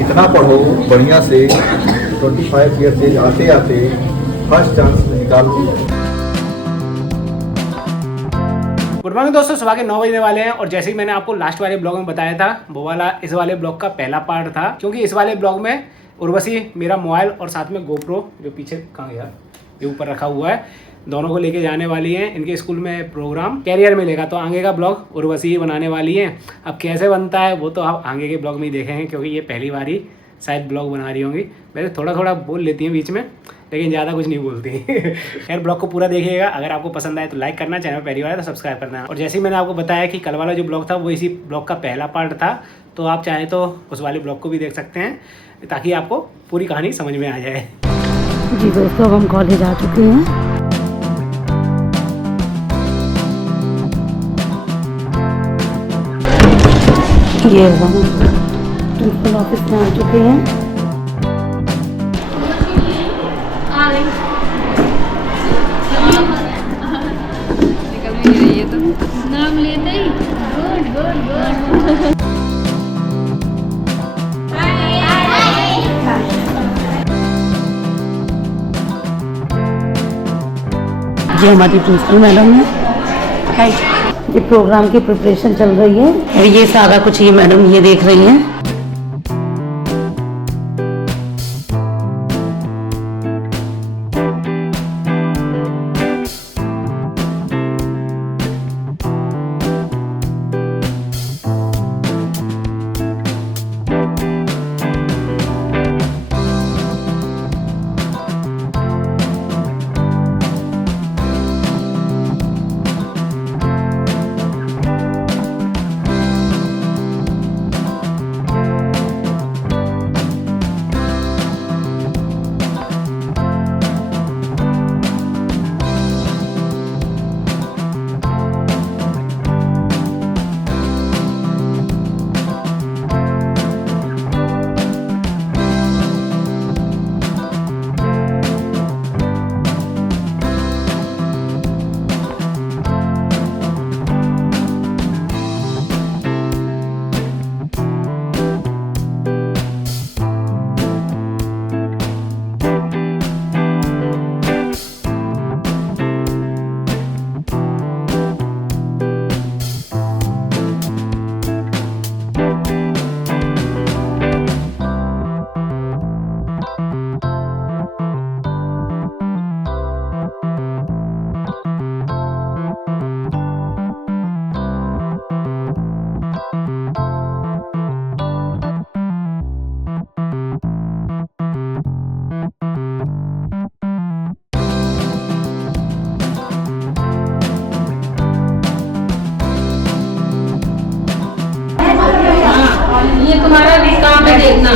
इतना पढ़ो बढ़िया से 25 ईयर से आते आते फर्स्ट चांस निकालो। गुड मॉर्निंग दोस्तों, सुबह के 9 बजने वाले हैं और जैसे ही मैंने आपको लास्ट वाले ब्लॉग में बताया था, वो वाला इस वाले ब्लॉग का पहला पार्ट था। क्योंकि इस वाले ब्लॉग में उर्वशी मेरा मोबाइल और साथ में गोप्रो जो पीछे कहाँ गया ये ऊपर रखा हुआ है, दोनों को लेके जाने वाली हैं। इनके स्कूल में प्रोग्राम कैरियर मिलेगा, तो आगे का ब्लॉग उर्वशी ही बनाने वाली हैं। अब कैसे बनता है वो तो आप आगे के ब्लॉग में ही देखेंगे, क्योंकि ये पहली बार ही शायद ब्लॉग बना रही होंगी। वैसे थोड़ा थोड़ा बोल लेती हैं बीच में, लेकिन ज़्यादा कुछ नहीं बोलती। खैर ब्लॉग को पूरा देखिएगा। अगर आपको पसंद आए तो लाइक करना, चैनल पहली बार है तो सब्सक्राइब करना। और जैसे ही मैंने आपको बताया कि कल वाला जो ब्लॉग था वो इसी ब्लॉग का पहला पार्ट था, तो आप चाहें तो उस वाले ब्लॉग को भी देख सकते हैं, ताकि आपको पूरी कहानी समझ में आ जाए। जी दोस्तों, हम कॉलेज आ चुके हैं। ये हम प्रिंसिपल ऑफिस में आ चुके हैं। नाम लेते ही गुड गुड गुड। ये हमारी प्रिंसिपल मैडम है। ये प्रोग्राम की प्रिपरेशन चल रही है और ये सारा कुछ ये मैडम ये देख रही हैं। ये तुम्हारा भी काम है देखना,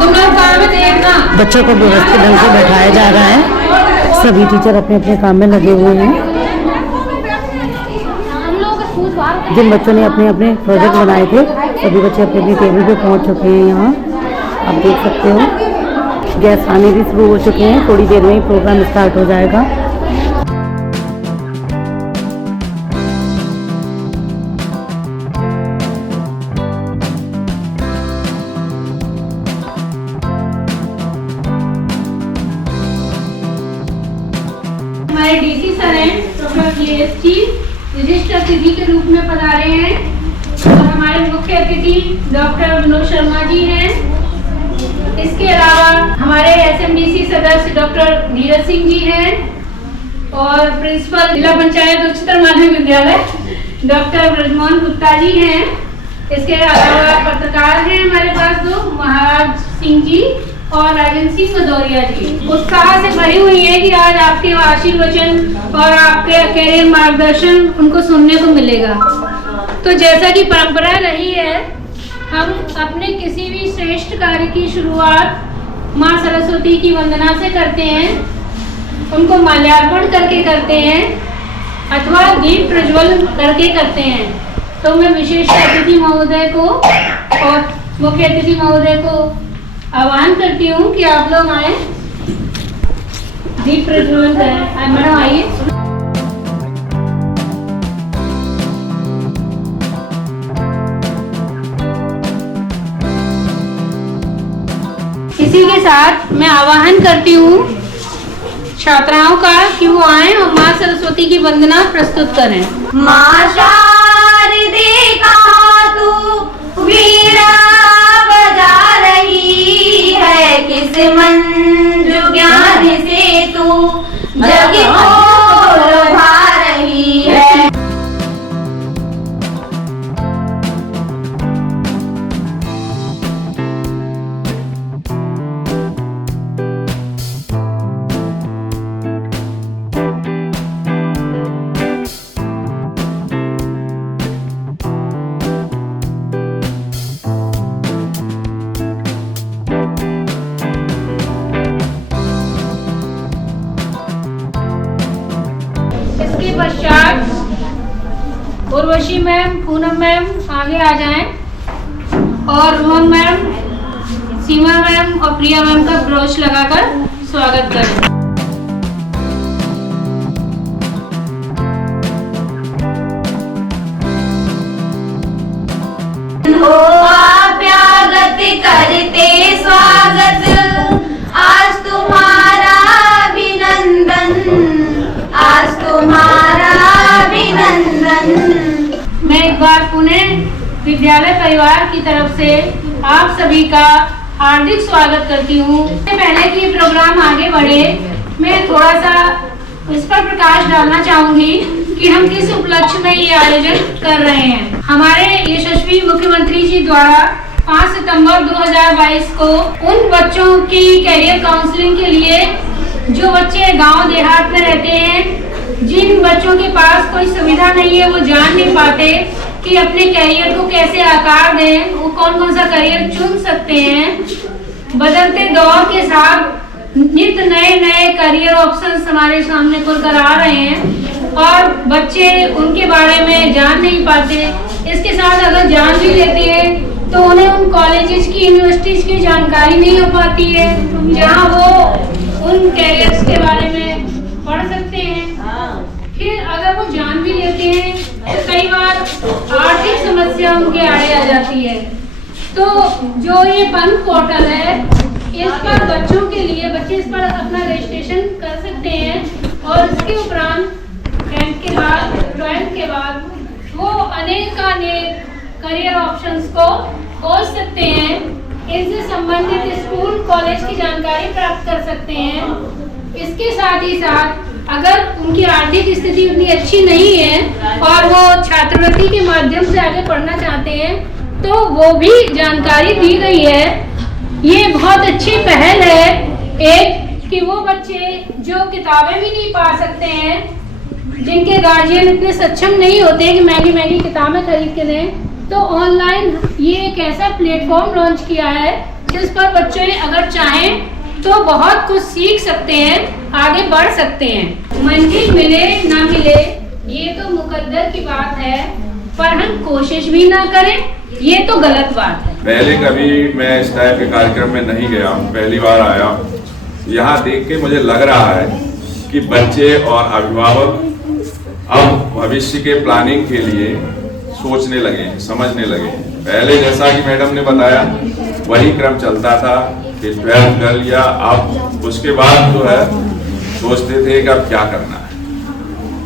तुम लोग काम है देखना। बच्चों को व्यवस्थित ढंग से बैठाया जा रहा है। सभी टीचर अपने अपने काम में लगे हुए हैं। जिन बच्चों ने अपने अपने प्रोजेक्ट बनाए थे, सभी बच्चे अपने अपनी टेबल पे पहुंच चुके हैं। यहाँ आप देख सकते हो गेस्ट आने भी शुरू हो चुके हैं। थोड़ी देर में ही प्रोग्राम स्टार्ट हो जाएगा। हमारे डीसी सर हैं प्रोफेसर जीएसटी विशिष्ट अतिथि के रूप में पधारे हैं और हमारे मुख्य अतिथि डॉक्टर विनोद शर्मा जी हैं। इसके अलावा हमारे एसएमडीसी सदस्य डॉक्टर नीरज सिंह जी हैं और प्रिंसिपल जिला पंचायत उच्चतर माध्यमिक विद्यालय डॉक्टर ब्रजमोहन गुप्ता जी हैं। इसके अलावा पत्रकार हैं हमारे पास दो, महाराज सिंह जी और राजेंद्र सिंह भदौरिया जी। उत्साह से भरी हुई है कि आज आपके आशीर्वचन और आपके करियर मार्गदर्शन उनको सुनने को मिलेगा। तो जैसा कि परंपरा रही है, हम अपने किसी भी श्रेष्ठ कार्य की शुरुआत माँ सरस्वती की वंदना से करते हैं, उनको माल्यार्पण करके करते हैं अथवा दीप प्रज्वल करके करते हैं। तो मैं विशेष अतिथि महोदय को और मुख्य अतिथि महोदय को आह्वान करती हूँ कि आप लोग आए, दीप प्रज्वलन करें। मैडम आइए। इसी के साथ मैं आह्वान करती हूँ छात्राओं का कि वो आए और माँ सरस्वती की वंदना प्रस्तुत करें। माँ शारदे का तू वीणा बजा रही है, किस मंजू ज्ञान से तू जग को लुभा रही है। इसके पश्चात उर्वशी मैम, पूनम मैम आगे आ जाएं और रोहन मैम, सीमा मैम और प्रिया मैम का ब्रोच लगाकर स्वागत करें। हो अभ्यागत करते स्वागत, आज तुम्हारा अभिनंदन, आज तुम्हारा अभिनंदन। मैं एक बार पुनः विद्यालय परिवार की तरफ से आप सभी का हार्दिक स्वागत करती हूँ। पहले कि प्रोग्राम आगे बढ़े, मैं थोड़ा सा इस पर प्रकाश डालना चाहूंगी कि हम किस उपलक्ष्य में ये आयोजन कर रहे हैं। हमारे यशस्वी मुख्यमंत्री जी द्वारा 5 सितंबर 2022 को उन बच्चों की कैरियर काउंसलिंग के लिए जो बच्चे गांव देहात में रहते हैं, जिन बच्चों के पास कोई सुविधा नहीं है, वो जान नहीं पाते कि अपने कैरियर को कैसे आकार दें, वो कौन कौन सा कैरियर चुन सकते हैं। बदलते दौर के साथ नित्य नए नए करियर ऑप्शंस हमारे सामने खुलकर आ रहे हैं और बच्चे उनके बारे में जान नहीं पाते। इसके साथ अगर जान भी लेते हैं तो उन्हें उन कॉलेजेस की, यूनिवर्सिटीज की जानकारी नहीं हो पाती है जहां वो उन कैरियर्स के बारे में पढ़ सकते हैं। फिर अगर वो जान भी लेते हैं तो कई बार आर्थिक समस्या उनके आड़े आ जाती है। तो जो ये पंथ पोर्टल है, इस पर बच्चों के लिए बच्चे इस पर अपना रजिस्ट्रेशन कर सकते हैं और इसके उपरांत 10th के बाद, 12th के बाद वो अनेक करियर ऑप्शंस को खोज सकते हैं। इनसे संबंधित स्कूल, कॉलेज की जानकारी प्राप्त कर सकते हैं। इसके साथ ही साथ अगर उनकी आर्थिक स्थिति उतनी अच्छी नहीं है और वो छात्रवृत्ति के माध्यम से आगे पढ़ना चाहते हैं तो वो भी जानकारी दी गई है। ये बहुत अच्छी पहल है एक कि वो बच्चे जो किताबें भी नहीं पा सकते हैं, जिनके गार्जियन इतने सक्षम नहीं होते कि महंगी महंगी किताबें खरीद के दें, तो ऑनलाइन ये एक ऐसा प्लेटफॉर्म लॉन्च किया है जिस पर बच्चे अगर चाहें तो बहुत कुछ सीख सकते हैं, आगे बढ़ सकते हैं। मंजिल मिले ना मिले ये तो मुकद्दर की बात है, पर हम कोशिश भी ना करें ये तो गलत बात है। पहले कभी मैं इस टाइप के कार्यक्रम में नहीं गया हूँ, पहली बार आया हूँ। यहाँ देख के मुझे लग रहा है कि बच्चे और अभिभावक अब भविष्य के प्लानिंग के लिए सोचने लगे, समझने लगे। पहले जैसा कि मैडम ने बताया वही क्रम चलता था कि 12th कर लिया, अब उसके बाद जो है सोचते थे कि अब क्या करना है।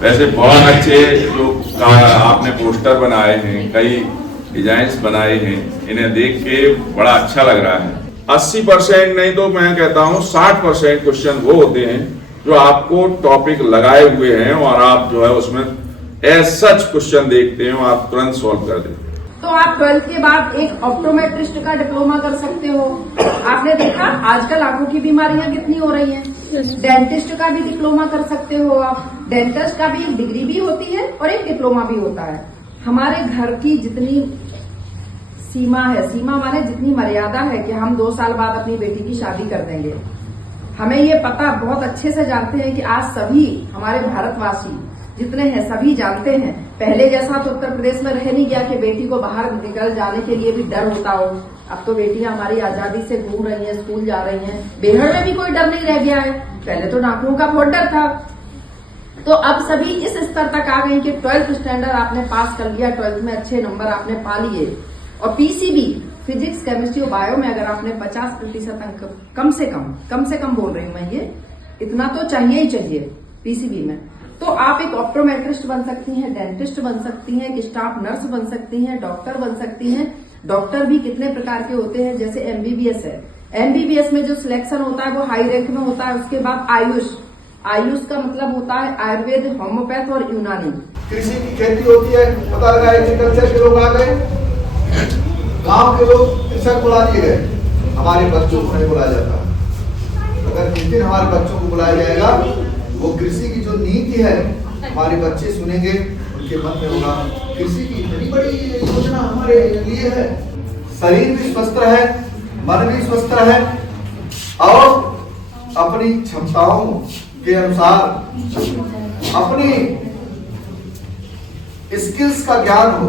वैसे बहुत अच्छे जो आपने पोस्टर बनाए हैं, कई डिजाइन्स बनाए हैं, इन्हें देख के बड़ा अच्छा लग रहा है। 80% नहीं तो मैं कहता हूँ 60% क्वेश्चन वो होते हैं जो आपको टॉपिक लगाए हुए हैं और आप जो है उसमें एज सच क्वेश्चन देखते हो, आप तुरंत सॉल्व कर देते हैं। तो आप 12th के बाद एक ऑप्टोमेट्रिस्ट का डिप्लोमा कर सकते हो। आपने देखा आजकल आंखों की बीमारियां कितनी हो रही हैं। डेंटिस्ट का भी डिप्लोमा कर सकते हो आप। डेंटिस्ट का भी एक डिग्री भी होती है और एक डिप्लोमा भी होता है। हमारे घर की जितनी सीमा है, सीमा माने जितनी मर्यादा है कि हम 2 साल बाद अपनी बेटी की शादी कर देंगे। हमें ये पता बहुत अच्छे से जानते हैं कि आज सभी हमारे भारतवासी जितने हैं सभी जानते हैं, पहले जैसा तो उत्तर प्रदेश में रह नहीं गया कि बेटी को बाहर निकल जाने के लिए भी डर होता हो। अब तो बेटियां हमारी आजादी से घूम रही हैं, स्कूल जा रही हैं, बेहड़ में भी कोई डर नहीं रह गया है। पहले तो डाकुओं का बहुत डर था। तो अब सभी इस स्तर तक आ गए कि 12th स्टैंडर्ड आपने पास कर लिया, 12th में अच्छे नंबर आपने पा लिए और पीसीबी फिजिक्स, केमिस्ट्री और बायो में अगर आपने 50% अंक कम से कम बोल रही हूँ मैं, ये इतना तो चाहिए ही चाहिए पीसीबी में, तो आप एक ऑप्टोमेट्रिस्ट बन सकती हैं, डेंटिस्ट बन सकती हैं, एक स्टाफ नर्स बन सकती हैं, डॉक्टर बन सकती हैं। डॉक्टर भी कितने प्रकार के होते हैं, जैसे एमबीबीएस है। एमबीबीएस में जो सिलेक्शन होता है वो हाई रैंक में होता है। उसके बाद आयुष का मतलब होता है आयुर्वेद, होम्योपैथ और यूनानी। कृषि की खेती होती है, पता लगा एग्रीकल्चर के लोग आ गए, गांव के लोग कृषक बुला दिए गए, हमारे बच्चों को नहीं बुलाया जाता। अगर जिस दिन हमारे बच्चों को बुलाया जाएगा, वो कृषि की जो नीति है हमारे बच्चे सुनेंगे, उनके मन में होगा कृषि की इतनी बड़ी योजना हमारे लिए है। शरीर भी स्वस्थ रहे, मन भी स्वस्थ रहे और अपनी क्षमताओं के अनुसार अपनी स्किल्स का ज्ञान हो,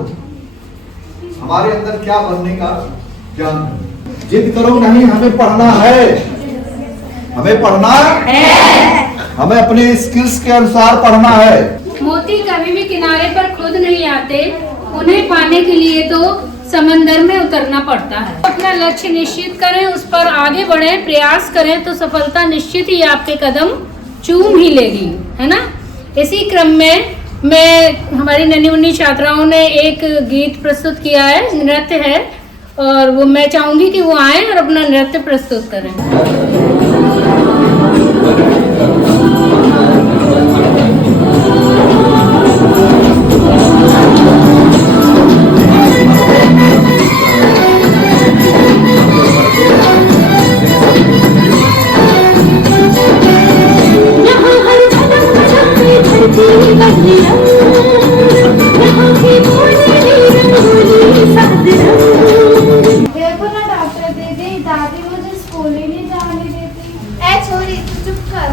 हमारे अंदर क्या बनने का ज्ञान। जिद करो नहीं, हमें पढ़ना है, हमें पढ़ना है, हमें अपने स्किल्स के अनुसार पढ़ना है। मोती कभी भी किनारे पर खुद नहीं आते, उन्हें पाने के लिए तो समंदर में उतरना पड़ता है। अपना लक्ष्य निश्चित करें, उस पर आगे बढ़ें, प्रयास करें तो सफलता निश्चित ही आपके कदम चूम ही लेगी, है ना। इसी क्रम में हमारी नन्ही मुन्नी छात्राओं ने एक गीत प्रस्तुत किया है, नृत्य है, और वो मैं चाहूंगी कि वो आए और अपना नृत्य प्रस्तुत करें। देखो ना डॉक्टर दीदी, दादी मुझे स्कूल ही नहीं जाने देती। ए छोरी तू चुप कर।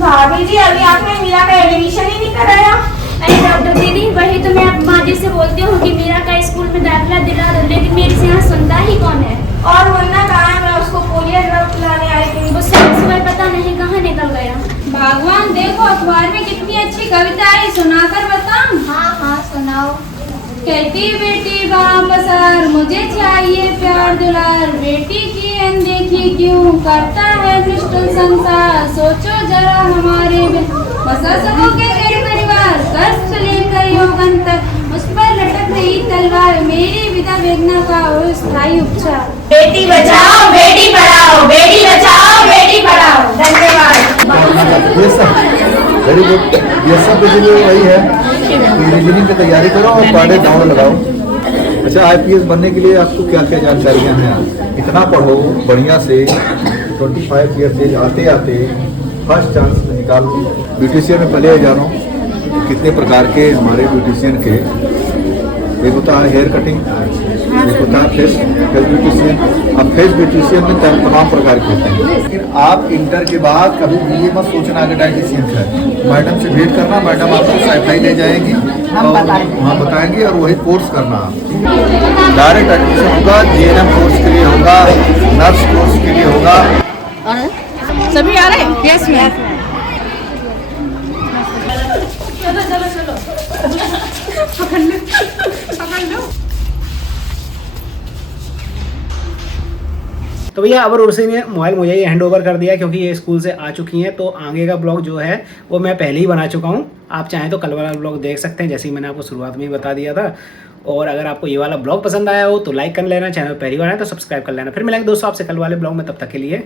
भाभी जी अभी आपने मीरा का एडमिशन ही नहीं कराया। अरे डॉक्टर दीदी, वही तो मैं अपनी माँ जी से बोलती हूँ कि मीरा का स्कूल में दाखिला दिला दो, लेकिन मेरी से यहाँ सुनता ही कौन है। और मुन्ना कहाँ है? मैं उसको पोलियो ड्रॉप पिलाने आई थी। वो सुबह पता नहीं कहाँ निकल गया। भगवान देखो, अखबार में कितनी अच्छी कविता है, सुनाकर बताऊं? हाँ सुनाओ। कहती बेटी बाम बसार, मुझे चाहिए प्यार दुलार, बेटी की अनदेखी क्यों करता है निष्ठुर संसार। सोचो जरा हमारे बसा सकोगे मेरे परिवार, कष्ट लेकर यौवन तक उस पर लटक रही तलवार, मेरी विदा वेदना का हो स्थायी उपचार। बेटी बचाओ बेटी पढ़ाओ, बेटी बचाओ बेटी पढ़ाओ। धन्यवाद। ये सब वेरी गुड। ये सब इसलिए वही है कि रीजनिंग की तैयारी करो और पढ़े दाव लगाओ। अच्छा, आईपीएस बनने के लिए आपको क्या क्या जानकारियां हैं? इतना पढ़ो बढ़िया से, 25 ईयर से आते आते फर्स्ट चांस निकालो। ब्यूटिशियन में पहले जानो कितने प्रकार के हमारे ब्यूटिशियन के, एक होता है हेयर कटिंग, एक होता है फेस ब्यूटिशियन। अब फेस ब्यूटिशियन में तमाम प्रकार के होते हैं। लेकिन आप इंटर के बाद कभी भी ये मत सोचना कि डाइटिशियन का है। मैडम से भेंट करना, मैडम आपको साइफाई ले जाएगी और वहाँ बताएंगे और वही कोर्स करना। डायरेक्ट एडमिशन होगा, जीएनएम कोर्स के लिए होगा, नर्स कोर्स के लिए होगा। सभी आ रहे हैं? Yes ma'am. तो भैया अब उर्वशी ने मोबाइल मुझे ही हैंड ओवर कर दिया, क्योंकि ये स्कूल से आ चुकी हैं। तो आगे का ब्लॉग जो है वो मैं पहले ही बना चुका हूँ। आप चाहें तो कल वाला ब्लॉग देख सकते हैं, जैसे ही मैंने आपको शुरुआत में ही बता दिया था। और अगर आपको ये वाला ब्लॉग पसंद आया हो तो लाइक कर लेना, चैनल पहली बार है तो सब्सक्राइब कर लेना। फिर मिलेंगे दोस्तों आपसे कल वाले ब्लॉग में, तब तक के लिए